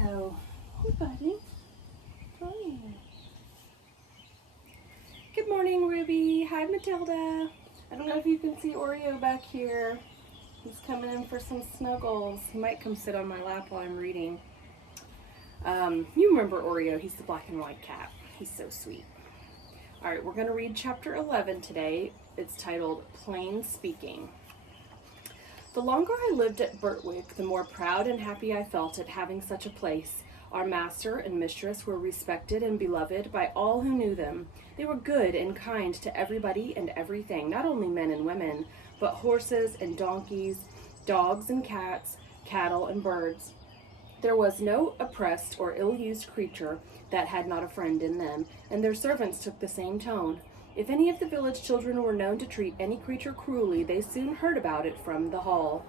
Oreo. Hey, buddy. Come here. Good morning, Ruby. Hi, Matilda. I don't know if you can see Oreo back here. He's coming in for some snuggles. He might come sit on my lap while I'm reading. You remember Oreo. He's the black and white cat. He's so sweet. All right, we're going to read chapter 11 today. It's titled Plain Speaking. The longer I lived at Birtwick, the more proud and happy I felt at having such a place. Our master and mistress were respected and beloved by all who knew them. They were good and kind to everybody and everything, not only men and women, but horses and donkeys, dogs and cats, cattle and birds. There was no oppressed or ill-used creature that had not a friend in them, and their servants took the same tone. If any of the village children were known to treat any creature cruelly, they soon heard about it from the hall.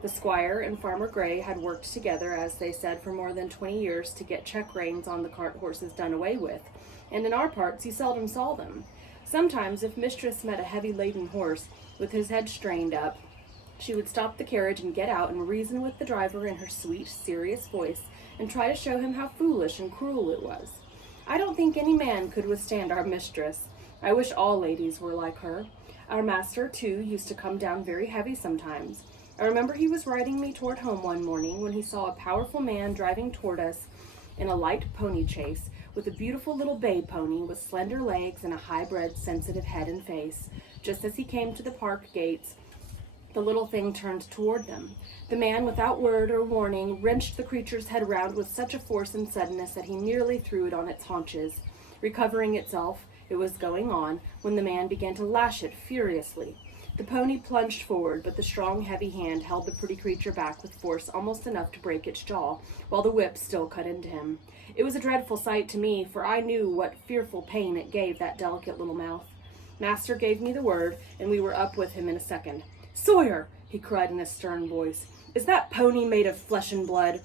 The squire and Farmer Gray had worked together, as they said, for more than 20 years to get check reins on the cart horses done away with, and in our parts you seldom saw them. Sometimes, if mistress met a heavy-laden horse with his head strained up, she would stop the carriage and get out and reason with the driver in her sweet, serious voice, and try to show him how foolish and cruel it was. I don't think any man could withstand our mistress. I wish all ladies were like her. Our master, too, used to come down very heavy sometimes. I remember he was riding me toward home one morning when he saw a powerful man driving toward us in a light pony chaise with a beautiful little bay pony with slender legs and a high-bred, sensitive head and face. Just as he came to the park gates, the little thing turned toward them. The man, without word or warning, wrenched the creature's head round with such a force and suddenness that he nearly threw it on its haunches. Recovering itself, it was going on when the man began to lash it furiously. The pony plunged forward, but the strong, heavy hand held the pretty creature back with force almost enough to break its jaw, while the whip still cut into him. It was a dreadful sight to me, for I knew what fearful pain it gave that delicate little mouth. Master gave me the word, and we were up with him in a second. "Sawyer," he cried in a stern voice, "is that pony made of flesh and blood?"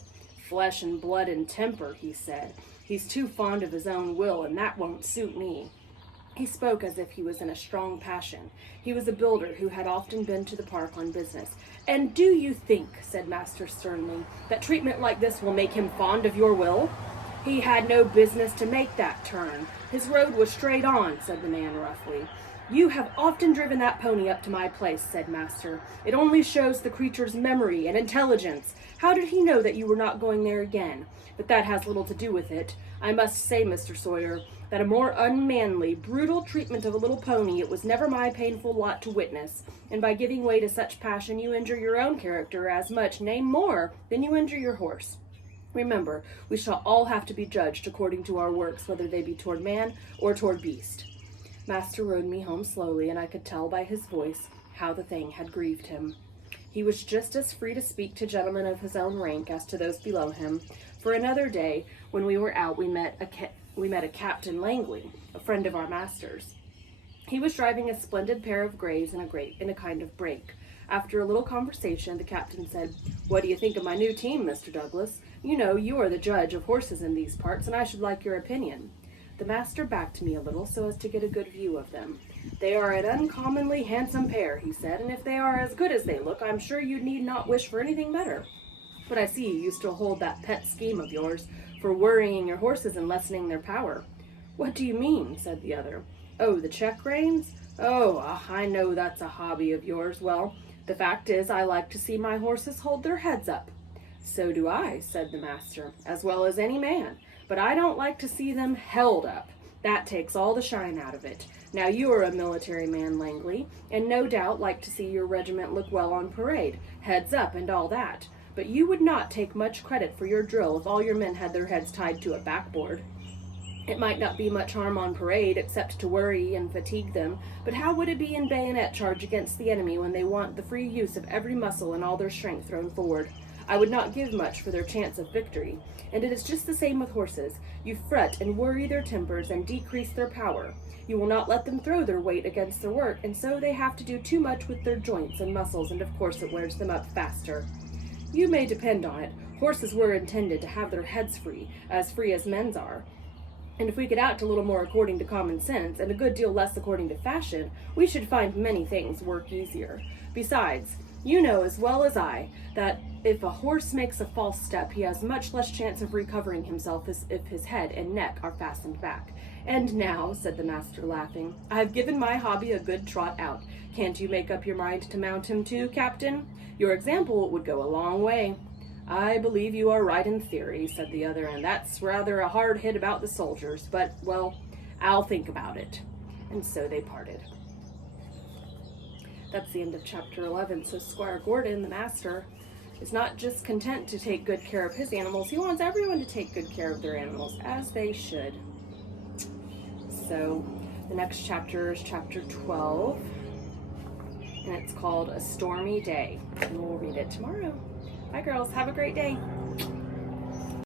"Flesh and blood and temper," he said. "He's too fond of his own will, and that won't suit me." He spoke as if he was in a strong passion. He was a builder who had often been to the park on business. "And do you think," said Master sternly, "that treatment like this will make him fond of your will?" "He had no business to make that turn. His road was straight on," said the man roughly. "You have often driven that pony up to my place," said Master. "It only shows the creature's memory and intelligence. How did he know that you were not going there again? But that has little to do with it. I must say, Mr. Sawyer, that a more unmanly, brutal treatment of a little pony it was never my painful lot to witness, and by giving way to such passion you injure your own character as much, nay more, than you injure your horse. Remember, we shall all have to be judged according to our works, whether they be toward man or toward beast." Master rode me home slowly, and I could tell by his voice how the thing had grieved him. He was just as free to speak to gentlemen of his own rank as to those below him, for another day, when we were out, we met a Captain Langley, a friend of our master's. He was driving a splendid pair of grays in a kind of brake. After a little conversation, the captain said, "What do you think of my new team, Mr. Douglas? You know, you are the judge of horses in these parts, and I should like your opinion." The master backed me a little so as to get a good view of them. "They are an uncommonly handsome pair," he said, "and if they are as good as they look, I'm sure you need not wish for anything better. But I see you still hold that pet scheme of yours for worrying your horses and lessening their power." "What do you mean?" said the other. "Oh, the check reins? Oh, I know that's a hobby of yours. Well, the fact is I like to see my horses hold their heads up." "So do I," said the master, "as well as any man. But I don't like to see them held up. That takes all the shine out of it. Now you are a military man, Langley, and no doubt like to see your regiment look well on parade, heads up and all that. But you would not take much credit for your drill if all your men had their heads tied to a backboard. It might not be much harm on parade, except to worry and fatigue them, but how would it be in bayonet charge against the enemy when they want the free use of every muscle and all their strength thrown forward? I would not give much for their chance of victory. And it is just the same with horses. You fret and worry their tempers and decrease their power. You will not let them throw their weight against their work, and so they have to do too much with their joints and muscles, and of course it wears them up faster. You may depend on it, horses were intended to have their heads free as men's are. And if we could act a little more according to common sense, and a good deal less according to fashion, we should find many things work easier. Besides, You know as well as I that if a horse makes a false step, he has much less chance of recovering himself as if his head and neck are fastened back. And now, said the master, laughing, I have given my hobby a good trot out. Can't you make up your mind to mount him too, Captain? Your example would go a long way. I believe you are right in theory, said the other, and that's rather a hard hit about the soldiers, but, well, I'll think about it. And so they parted. That's the end of chapter 11. So Squire Gordon, the master, is not just content to take good care of his animals. He wants everyone to take good care of their animals, as they should. So the next chapter is chapter 12, and it's called A Stormy Day. And we'll read it tomorrow. Bye, girls. Have a great day.